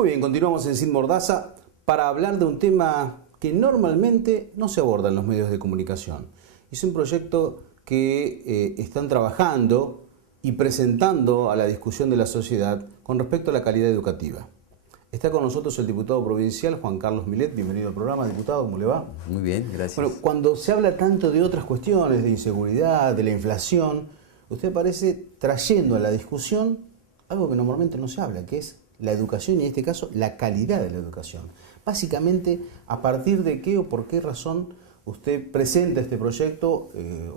Muy bien, continuamos en Sin Mordaza para hablar de un tema que normalmente no se aborda en los medios de comunicación. Es un proyecto que están trabajando y presentando a la discusión de la sociedad con respecto a la calidad educativa. Está con nosotros el diputado provincial Juan Carlos Milet. Bienvenido al programa, diputado, ¿cómo le va? Muy bien, gracias. Bueno, cuando se habla tanto de otras cuestiones, de inseguridad, de la inflación, usted aparece trayendo a la discusión algo que normalmente no se habla, que es la educación y en este caso la calidad de la educación. Básicamente, ¿a partir de qué o por qué razón usted presenta este proyecto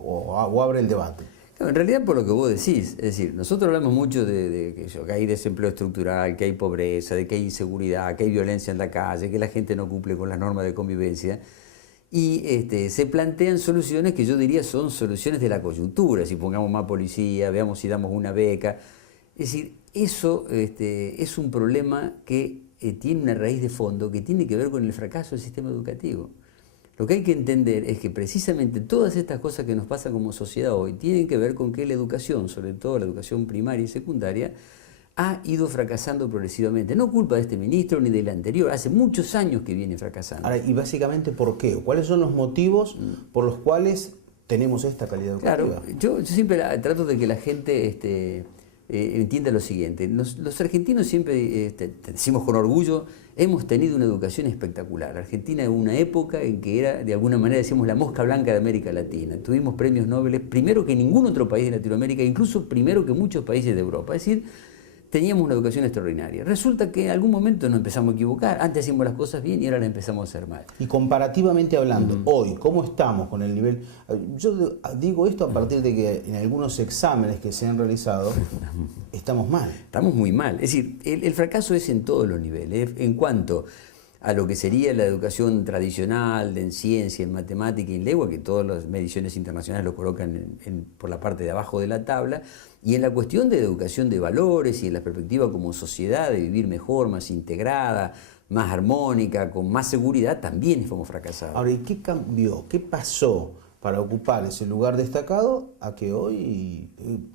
o abre el debate? En realidad por lo que vos decís, es decir, nosotros hablamos mucho de que hay desempleo estructural, que hay pobreza, de que hay inseguridad, que hay violencia en la calle, que la gente no cumple con las normas de convivencia y se plantean soluciones que yo diría son soluciones de la coyuntura, si pongamos más policía, veamos si damos una beca. Es decir, eso es un problema que tiene una raíz de fondo que tiene que ver con el fracaso del sistema educativo. Lo que hay que entender es que precisamente todas estas cosas que nos pasan como sociedad hoy tienen que ver con que la educación, sobre todo la educación primaria y secundaria, ha ido fracasando progresivamente. No culpa de este ministro ni del anterior, hace muchos años que viene fracasando. Ahora, ¿y básicamente por qué? ¿Cuáles son los motivos por los cuales tenemos esta calidad educativa? Claro, yo siempre trato de que la gente entienda lo siguiente. Los argentinos siempre, decimos con orgullo, hemos tenido una educación espectacular. Argentina en una época en que era, de alguna manera, decíamos, la mosca blanca de América Latina. Tuvimos premios Nobel primero que ningún otro país de Latinoamérica, incluso primero que muchos países de Europa. Es decir, teníamos una educación extraordinaria. Resulta que en algún momento nos empezamos a equivocar. Antes hacíamos las cosas bien y ahora las empezamos a hacer mal. Y comparativamente hablando, hoy, ¿cómo estamos con el nivel? Yo digo esto a partir de que en algunos exámenes que se han realizado, estamos mal. Estamos muy mal. Es decir, el fracaso es en todos los niveles. En cuanto a lo que sería la educación tradicional, en ciencia, en matemática y en lengua, que todas las mediciones internacionales lo colocan por la parte de abajo de la tabla, y en la cuestión de educación de valores y en la perspectiva como sociedad de vivir mejor, más integrada, más armónica, con más seguridad, también fuimos fracasados. Ahora, ¿y qué cambió? ¿Qué pasó para ocupar ese lugar destacado a que hoy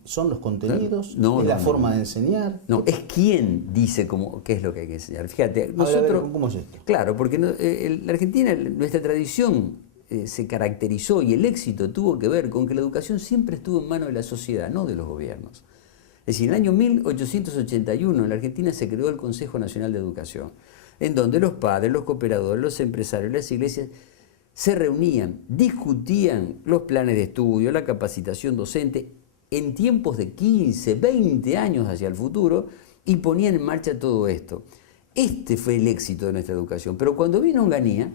son los contenidos, la forma de enseñar? No, es quién dice qué es lo que hay que enseñar. Fíjate, nosotros... ¿Cómo es esto? Claro, porque la Argentina, nuestra tradición se caracterizó y el éxito tuvo que ver con que la educación siempre estuvo en manos de la sociedad, no de los gobiernos. Es decir, en el año 1881 en la Argentina se creó el Consejo Nacional de Educación, en donde los padres, los cooperadores, los empresarios, las iglesias se reunían, discutían los planes de estudio, la capacitación docente en tiempos de 15, 20 años hacia el futuro y ponían en marcha todo esto. Este fue el éxito de nuestra educación. Pero cuando vino Onganía,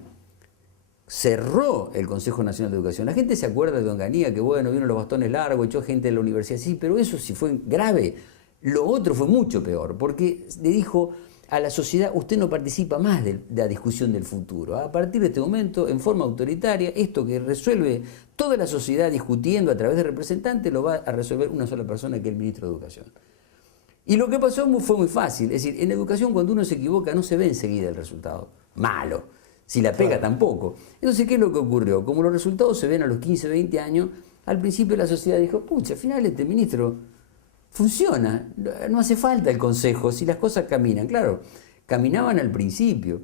cerró el Consejo Nacional de Educación. La gente se acuerda de Onganía, que bueno, vino los bastones largos, echó gente de la universidad, sí, pero eso sí fue grave. Lo otro fue mucho peor, porque le dijo a la sociedad, usted no participa más de la discusión del futuro. A partir de este momento, en forma autoritaria, esto que resuelve toda la sociedad discutiendo a través de representantes, lo va a resolver una sola persona, que es el ministro de Educación. Y lo que pasó fue muy fácil. Es decir, en educación cuando uno se equivoca no se ve enseguida el resultado malo. Si la pega tampoco. Entonces, ¿qué es lo que ocurrió? Como los resultados se ven a los 15, 20 años, al principio la sociedad dijo, pucha, al final este ministro funciona, no hace falta el consejo, si las cosas caminan. Claro, caminaban al principio,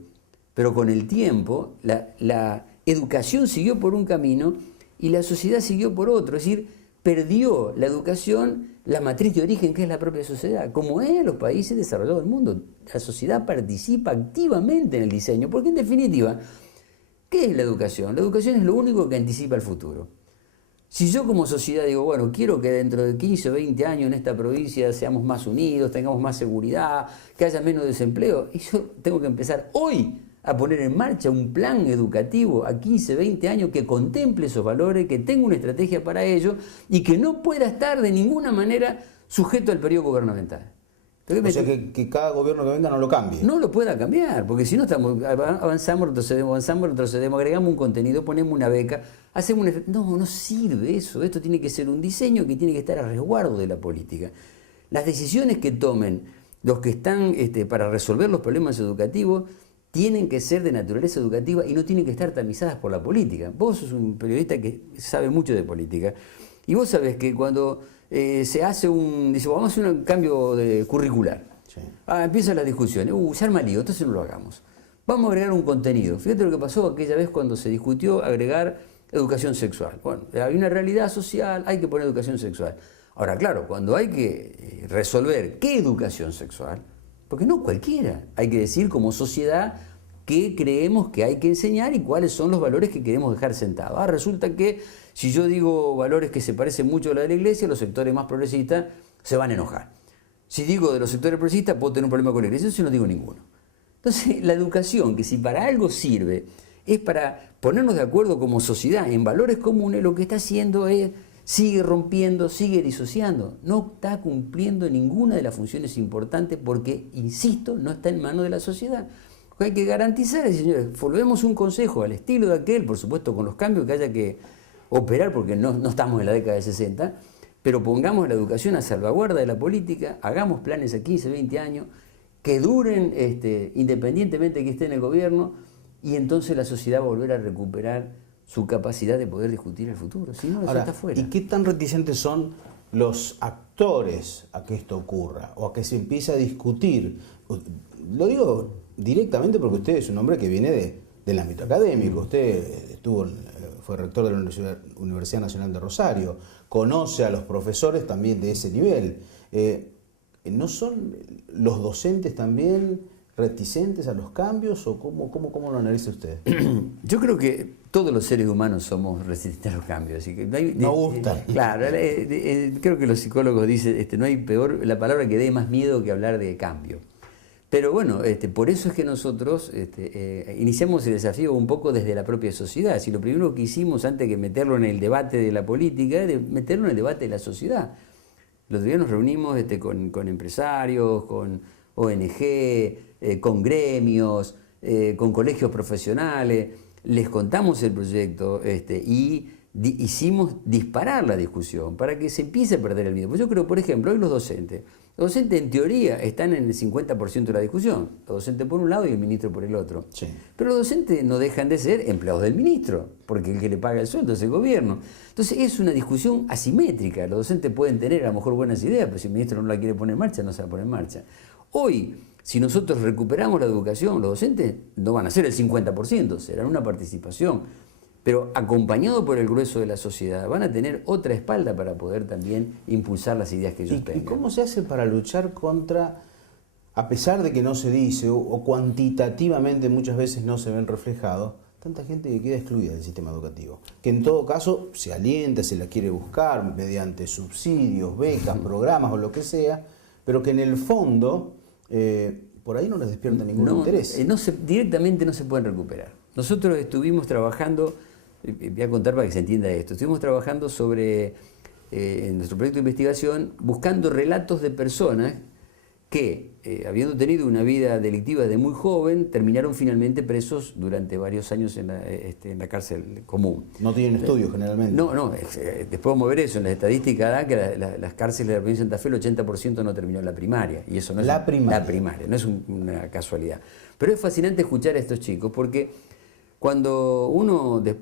pero con el tiempo la educación siguió por un camino y la sociedad siguió por otro. Es decir, perdió la educación la matriz de origen, que es la propia sociedad. Como es en los países desarrollados del mundo, la sociedad participa activamente en el diseño, porque en definitiva, ¿qué es la educación? La educación es lo único que anticipa el futuro. Si yo como sociedad digo, bueno, quiero que dentro de 15 o 20 años en esta provincia seamos más unidos, tengamos más seguridad, que haya menos desempleo, y yo tengo que empezar hoy a poner en marcha un plan educativo a 15, 20 años que contemple esos valores, que tenga una estrategia para ello y que no pueda estar de ninguna manera sujeto al periodo gubernamental. O sea, que cada gobierno que venga no lo cambie. No lo pueda cambiar, porque si no avanzamos, retrocedemos, agregamos un contenido, ponemos una beca, hacemos una... No sirve eso. Esto tiene que ser un diseño que tiene que estar a resguardo de la política. Las decisiones que tomen los que están para resolver los problemas educativos tienen que ser de naturaleza educativa y no tienen que estar tamizadas por la política. Vos sos un periodista que sabe mucho de política y vos sabés que cuando se hace dice, vamos a hacer un cambio curricular Sí. Empiezan las discusiones, se arma lío, entonces no lo hagamos. Vamos a agregar un contenido. Fíjate lo que pasó aquella vez cuando se discutió agregar educación sexual. Bueno, hay una realidad social, hay que poner educación sexual. Ahora, claro, cuando hay que resolver qué educación sexual, porque no cualquiera, hay que decir como sociedad qué creemos que hay que enseñar y cuáles son los valores que queremos dejar sentados. Resulta que si yo digo valores que se parecen mucho a la de la iglesia, los sectores más progresistas se van a enojar. Si digo de los sectores progresistas, puedo tener un problema con la iglesia, eso no digo ninguno. Entonces, la educación, que si para algo sirve, es para ponernos de acuerdo como sociedad en valores comunes, lo que está haciendo es sigue rompiendo, sigue disociando, no está cumpliendo ninguna de las funciones importantes porque, insisto, no está en manos de la sociedad. Lo que hay que garantizar es, señores, volvemos un consejo al estilo de aquel, por supuesto con los cambios que haya que operar porque no estamos en la década de 60, pero pongamos la educación a salvaguarda de la política, hagamos planes a 15, 20 años, que duren independientemente de que esté en el gobierno, y entonces la sociedad va a volver a recuperar su capacidad de poder discutir el futuro. Si no, eso Ahora, está fuera. ¿y qué tan reticentes son los actores a que esto ocurra o a que se empiece a discutir? Lo digo directamente porque usted es un hombre que viene del ámbito académico. Usted fue rector de la Universidad Nacional de Rosario, conoce a los profesores también de ese nivel. ¿No son los docentes también reticentes a los cambios o cómo lo analiza usted? Yo creo que todos los seres humanos somos resistentes a los cambios. Así que no gusta. Claro, creo que los psicólogos dicen, no hay peor, la palabra que dé más miedo que hablar de cambio. Pero bueno, por eso es que nosotros iniciamos el desafío un poco desde la propia sociedad. Si lo primero que hicimos antes que meterlo en el debate de la política, es meterlo en el debate de la sociedad. Los días nos reunimos con empresarios, con ONG, con gremios, con colegios profesionales, les contamos el proyecto y hicimos disparar la discusión para que se empiece a perder el miedo. Pues yo creo, por ejemplo, hoy los docentes en teoría están en el 50% de la discusión, los docentes por un lado y el ministro por el otro. Sí. Pero los docentes no dejan de ser empleados del ministro, porque el que le paga el sueldo es el gobierno. Entonces es una discusión asimétrica. Los docentes pueden tener a lo mejor buenas ideas, pero si el ministro no la quiere poner en marcha, no se va a poner en marcha. Hoy, si nosotros recuperamos la educación, los docentes no van a ser el 50%, serán una participación, pero acompañado por el grueso de la sociedad, van a tener otra espalda para poder también impulsar las ideas que ellos tengan. ¿Y cómo se hace para luchar contra, a pesar de que no se dice o cuantitativamente muchas veces no se ven reflejados, tanta gente que queda excluida del sistema educativo? Que en todo caso se alienta, se la quiere buscar mediante subsidios, becas, programas o lo que sea, pero que en el fondo por ahí no les despierta ningún interés. Directamente no se pueden recuperar. Nosotros estuvimos trabajando, voy a contar para que se entienda esto, estuvimos trabajando sobre, en nuestro proyecto de investigación, buscando relatos de personas que, habiendo tenido una vida delictiva de muy joven, terminaron finalmente presos durante varios años en la cárcel común. No tienen estudios generalmente. No, después vamos a ver eso. En las estadísticas da que las cárceles de la provincia de Santa Fe, el 80% no terminó la primaria. Y eso no es la primaria, no es una casualidad. Pero es fascinante escuchar a estos chicos porque cuando uno, es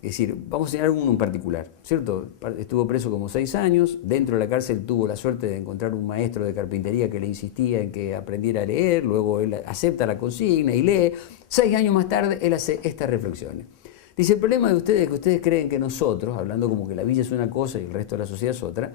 decir, vamos a señalar uno en particular, ¿cierto? Estuvo preso como 6 años, dentro de la cárcel tuvo la suerte de encontrar un maestro de carpintería que le insistía en que aprendiera a leer, luego él acepta la consigna y lee. 6 años más tarde él hace estas reflexiones. Dice, el problema de ustedes es que ustedes creen que nosotros, hablando como que la villa es una cosa y el resto de la sociedad es otra,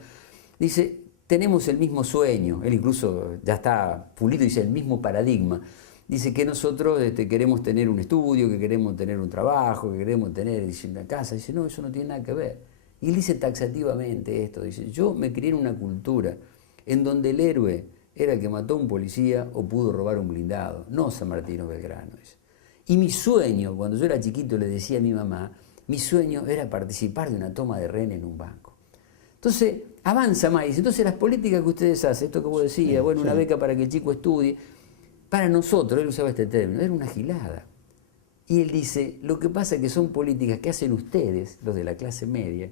dice, tenemos el mismo sueño, él incluso ya está pulido, dice, el mismo paradigma. Dice que nosotros queremos tener un estudio, que queremos tener un trabajo, que queremos tener una casa. Dice, no, eso no tiene nada que ver. Y él dice taxativamente esto, dice, yo me crié en una cultura en donde el héroe era el que mató a un policía o pudo robar un blindado, no San Martín o Belgrano. Dice. Y mi sueño, cuando yo era chiquito le decía a mi mamá, mi sueño era participar de una toma de rehén en un banco. Entonces, avanza más, dice, entonces las políticas que ustedes hacen, esto que vos decías, bueno, una beca para que el chico estudie, para nosotros, él usaba este término, era una gilada. Y él dice, lo que pasa es que son políticas que hacen ustedes, los de la clase media,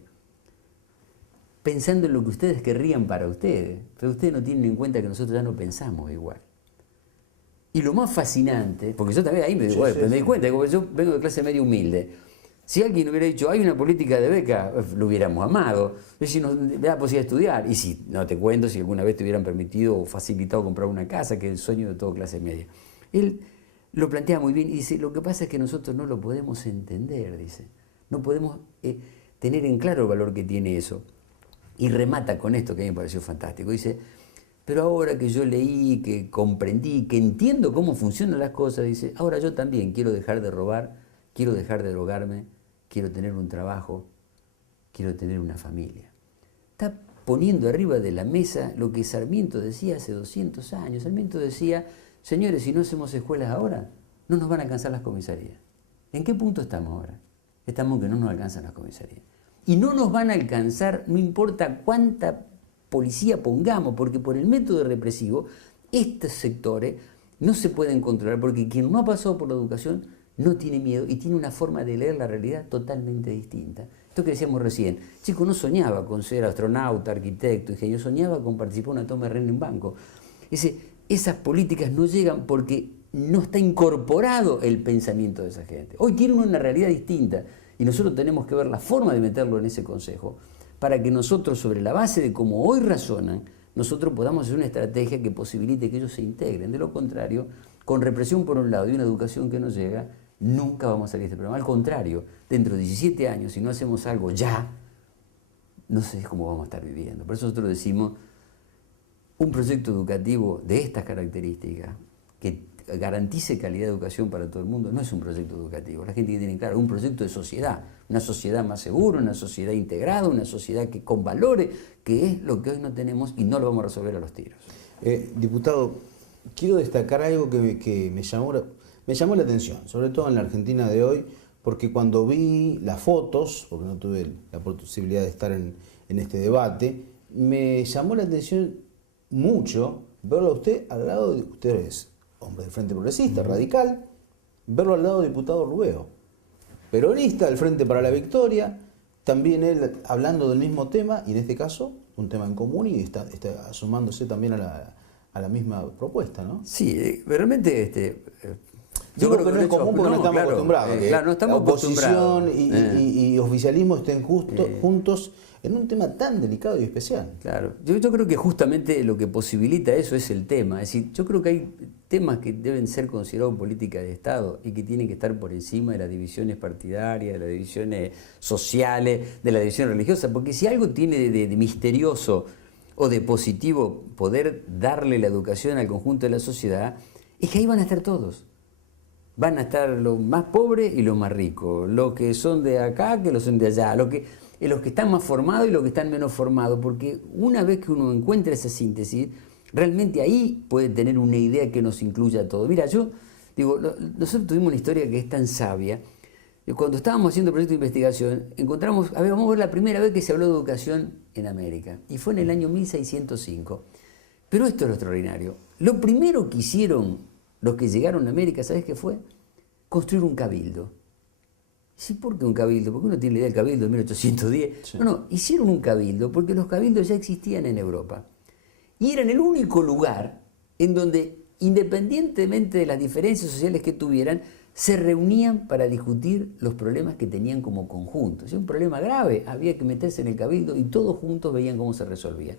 pensando en lo que ustedes querrían para ustedes, pero ustedes no tienen en cuenta que nosotros ya no pensamos igual. Y lo más fascinante, porque yo también ahí me di cuenta, que yo vengo de clase media humilde, Si alguien hubiera dicho, hay una política de beca, lo hubiéramos amado. Es decir, nos da la posibilidad de estudiar. Y si, no te cuento, si alguna vez te hubieran permitido o facilitado comprar una casa, que es el sueño de toda clase media. Él lo plantea muy bien y dice, lo que pasa es que nosotros no lo podemos entender, dice. No podemos tener en claro el valor que tiene eso. Y remata con esto que a mí me pareció fantástico. Dice, pero ahora que yo leí, que comprendí, que entiendo cómo funcionan las cosas, dice, ahora yo también quiero dejar de robar, quiero dejar de drogarme, quiero tener un trabajo, quiero tener una familia. Está poniendo arriba de la mesa lo que Sarmiento decía hace 200 años. Sarmiento decía, señores, si no hacemos escuelas ahora, no nos van a alcanzar las comisarías. ¿En qué punto estamos ahora? Estamos que no nos alcanzan las comisarías. Y no nos van a alcanzar, no importa cuánta policía pongamos, porque por el método represivo, estos sectores no se pueden controlar, porque quien no ha pasado por la educación no tiene miedo y tiene una forma de leer la realidad totalmente distinta. Esto que decíamos recién, chico no soñaba con ser astronauta, arquitecto, ingeniero, soñaba con participar en una toma de rehén en un banco. Esas políticas no llegan porque no está incorporado el pensamiento de esa gente. Hoy tienen una realidad distinta y nosotros tenemos que ver la forma de meterlo en ese consejo para que nosotros, sobre la base de cómo hoy razonan, nosotros podamos hacer una estrategia que posibilite que ellos se integren. De lo contrario, con represión por un lado y una educación que no llega, nunca vamos a salir de este problema. Al contrario, dentro de 17 años, si no hacemos algo ya, no sé cómo vamos a estar viviendo. Por eso nosotros decimos, un proyecto educativo de estas características, que garantice calidad de educación para todo el mundo, no es un proyecto educativo. La gente tiene claro, un proyecto de sociedad, una sociedad más segura, una sociedad integrada, una sociedad que con valores, que es lo que hoy no tenemos y no lo vamos a resolver a los tiros. Diputado, quiero destacar algo que me llamó la atención, sobre todo en la Argentina de hoy, porque cuando vi las fotos, porque no tuve la posibilidad de estar en este debate, me llamó la atención mucho verlo a usted al lado de ustedes. Hombre del Frente Progresista, radical, verlo al lado del diputado Rubeo, peronista del Frente para la Victoria, también él hablando del mismo tema, y en este caso, un tema en común, y está sumándose también a la misma propuesta, ¿no? Sí, realmente... Yo creo que no es común porque no estamos acostumbrados. Claro, no estamos oposición acostumbrados. Y oficialismo estén juntos en un tema tan delicado y especial. Claro, yo creo que justamente lo que posibilita eso es el tema. Es decir, yo creo que hay temas que deben ser considerados política de Estado y que tienen que estar por encima de las divisiones partidarias, de las divisiones sociales, de la división religiosa, porque si algo tiene de misterioso o de positivo poder darle la educación al conjunto de la sociedad, es que ahí van a estar todos. Van a estar los más pobres y los más ricos, los que son de acá que los son de allá, los que están más formados y los que están menos formados, porque una vez que uno encuentra esa síntesis, realmente ahí puede tener una idea que nos incluya a todos. Mira, yo digo, nosotros tuvimos una historia que es tan sabia. Cuando estábamos haciendo el proyecto de investigación, encontramos, vamos a ver la primera vez que se habló de educación en América, y fue en el año 1605. Pero esto es lo extraordinario. Lo primero que hicieron los que llegaron a América, ¿sabes qué fue? Construir un cabildo. ¿Sí? ¿Por qué un cabildo? Porque uno tiene la idea del cabildo de 1810. Sí. No, hicieron un cabildo porque los cabildos ya existían en Europa. Y eran el único lugar en donde, independientemente de las diferencias sociales que tuvieran, se reunían para discutir los problemas que tenían como conjunto. Si un problema grave, había que meterse en el cabildo y todos juntos veían cómo se resolvía.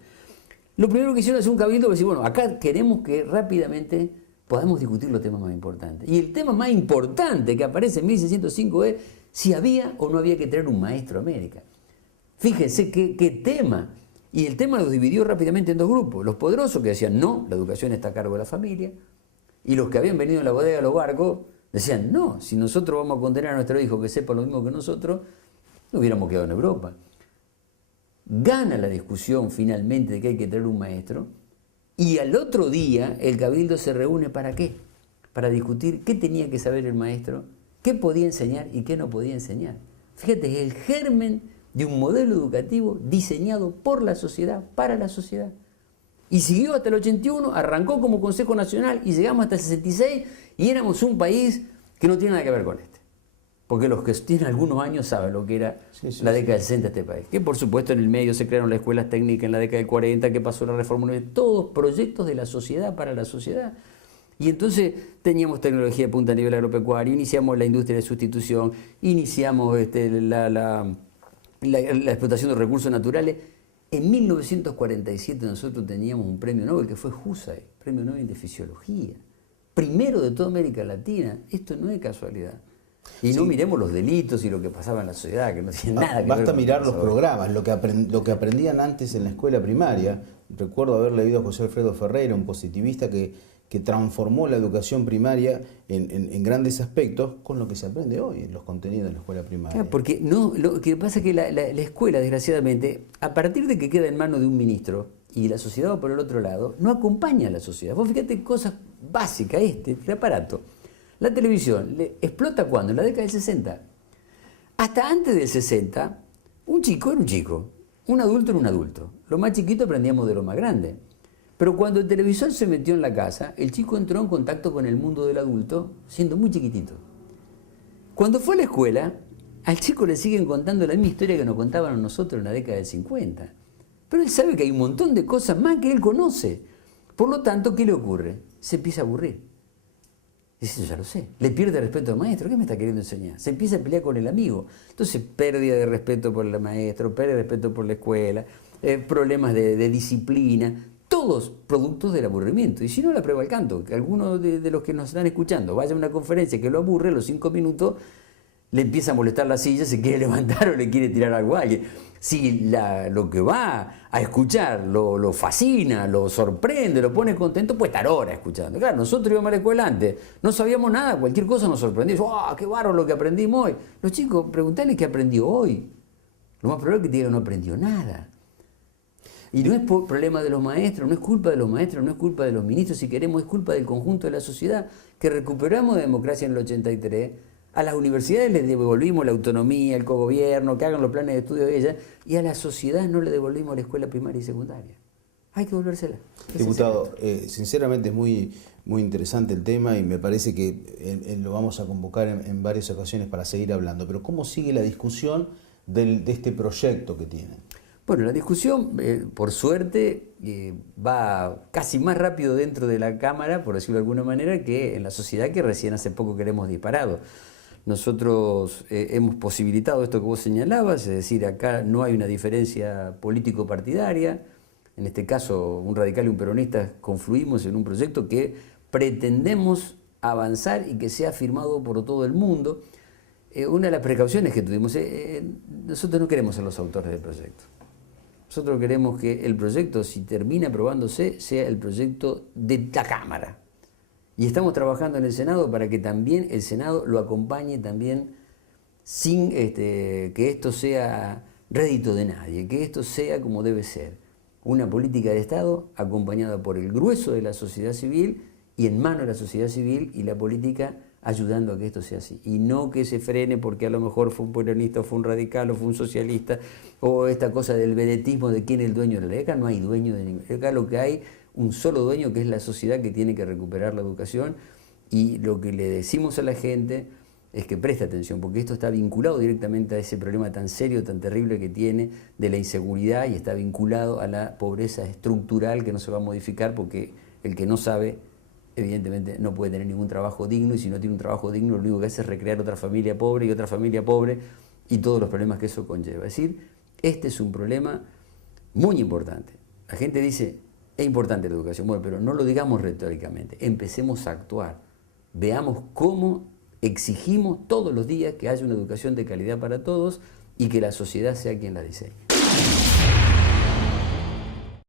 Lo primero que hicieron es un cabildo para decir, bueno, acá queremos que rápidamente podamos discutir los temas más importantes. Y el tema más importante que aparece en 1605 es si había o no había que traer un maestro a América. Fíjense qué tema. Y el tema los dividió rápidamente en dos grupos. Los poderosos que decían, no, la educación está a cargo de la familia. Y los que habían venido en la bodega de los barcos decían, no, si nosotros vamos a condenar a nuestro hijo que sepa lo mismo que nosotros, no hubiéramos quedado en Europa. Gana la discusión finalmente de que hay que traer un maestro. Y al otro día el cabildo se reúne ¿para qué? Para discutir qué tenía que saber el maestro, qué podía enseñar y qué no podía enseñar. Fíjate, es el germen de un modelo educativo diseñado por la sociedad, para la sociedad. Y siguió hasta el 81, arrancó como Consejo Nacional y llegamos hasta el 66 y éramos un país que no tiene nada que ver con este. Porque los que tienen algunos años saben lo que era la década del 60 de este país. Que por supuesto en el medio se crearon las escuelas técnicas en la década del 40, que pasó la reforma, todos proyectos de la sociedad para la sociedad. Y entonces teníamos tecnología de punta a nivel agropecuario, iniciamos la industria de sustitución, iniciamos la explotación de recursos naturales. En 1947 nosotros teníamos un premio Nobel que fue Husay, premio Nobel de Fisiología, primero de toda América Latina. Esto no es casualidad. Y no miremos los delitos y lo que pasaba en la sociedad, que no tiene nada que ver. Basta con mirar los eso. programas, lo que aprendían antes en la escuela primaria. Recuerdo haber leído a José Alfredo Ferreira, un positivista que transformó la educación primaria en grandes aspectos con lo que se aprende hoy en los contenidos de la escuela primaria. Claro, porque lo que pasa es que la escuela, desgraciadamente, a partir de que queda en manos de un ministro y la sociedad va por el otro lado, no acompaña a la sociedad. Vos fíjate cosas básicas, el aparato. La televisión explota ¿cuándo? En la década del 60. Hasta antes del 60, un chico era un chico, un adulto era un adulto. Lo más chiquito aprendíamos de lo más grande. Pero cuando el televisor se metió en la casa, el chico entró en contacto con el mundo del adulto siendo muy chiquitito. Cuando fue a la escuela, al chico le siguen contando la misma historia que nos contaban a nosotros en la década del 50. Pero él sabe que hay un montón de cosas más que él conoce. Por lo tanto, ¿qué le ocurre? Se empieza a aburrir. Dice, yo ya lo sé. Le pierde el respeto al maestro. ¿Qué me está queriendo enseñar? Se empieza a pelear con el amigo. Entonces, pérdida de respeto por el maestro, pérdida de respeto por la escuela, problemas de disciplina. Todos productos del aburrimiento. Y si no, la prueba al canto, que alguno de los que nos están escuchando vaya a una conferencia que lo aburre, a los 5 minutos le empieza a molestar la silla, se quiere levantar o le quiere tirar algo a alguien. Si lo que va a escuchar lo fascina, lo sorprende, lo pone contento, puede estar horas escuchando. Claro, nosotros íbamos a la escuela antes, no sabíamos nada, cualquier cosa nos sorprendía. ¡Oh, qué bárbaro lo que aprendimos hoy! Los chicos, preguntale qué aprendió hoy. Lo más probable es que te digan que no aprendió nada. Y no es problema de los maestros, no es culpa de los maestros, no es culpa de los ministros, si queremos, es culpa del conjunto de la sociedad, que recuperamos la democracia en el 83, a las universidades les devolvimos la autonomía, el cogobierno, que hagan los planes de estudio de ellas, y a la sociedad no le devolvimos la escuela primaria y secundaria. Hay que volvérsela. Diputado, sinceramente es muy interesante el tema y me parece que lo vamos a convocar en varias ocasiones para seguir hablando, pero ¿cómo sigue la discusión de este proyecto que tienen? Bueno, la discusión, por suerte, va casi más rápido dentro de la Cámara, por decirlo de alguna manera, que en la sociedad, que recién hace poco que le hemos disparado. Nosotros hemos posibilitado esto que vos señalabas, es decir, acá no hay una diferencia político-partidaria. En este caso, un radical y un peronista confluimos en un proyecto que pretendemos avanzar y que sea firmado por todo el mundo. Una de las precauciones que tuvimos, nosotros no queremos ser los autores del proyecto. Nosotros queremos que el proyecto, si termina aprobándose, sea el proyecto de la Cámara. Y estamos trabajando en el Senado para que también el Senado lo acompañe también sin que esto sea rédito de nadie, que esto sea como debe ser. Una política de Estado acompañada por el grueso de la sociedad civil y en manos de la sociedad civil y la política ayudando a que esto sea así. Y no que se frene porque a lo mejor fue un peronista, o fue un radical, o fue un socialista, o esta cosa del vedetismo de quién es el dueño de la ley. Acá no hay dueño de ninguna. Acá lo que hay, un solo dueño, que es la sociedad, que tiene que recuperar la educación. Y lo que le decimos a la gente es que preste atención, porque esto está vinculado directamente a ese problema tan serio, tan terrible que tiene de la inseguridad, y está vinculado a la pobreza estructural que no se va a modificar, porque el que no sabe, evidentemente no puede tener ningún trabajo digno, y si no tiene un trabajo digno, lo único que hace es recrear otra familia pobre y otra familia pobre, y todos los problemas que eso conlleva. Es decir, este es un problema muy importante. La gente dice, es importante la educación, bueno, pero no lo digamos retóricamente, empecemos a actuar, veamos cómo exigimos todos los días que haya una educación de calidad para todos y que la sociedad sea quien la diseñe.